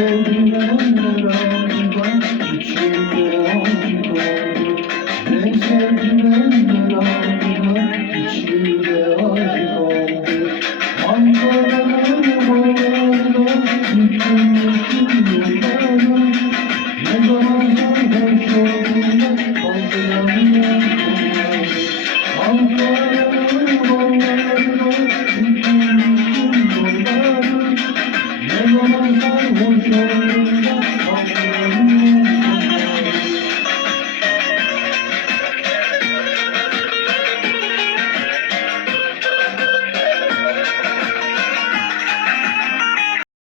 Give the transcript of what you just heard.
sevdiğimden beraber Thank you.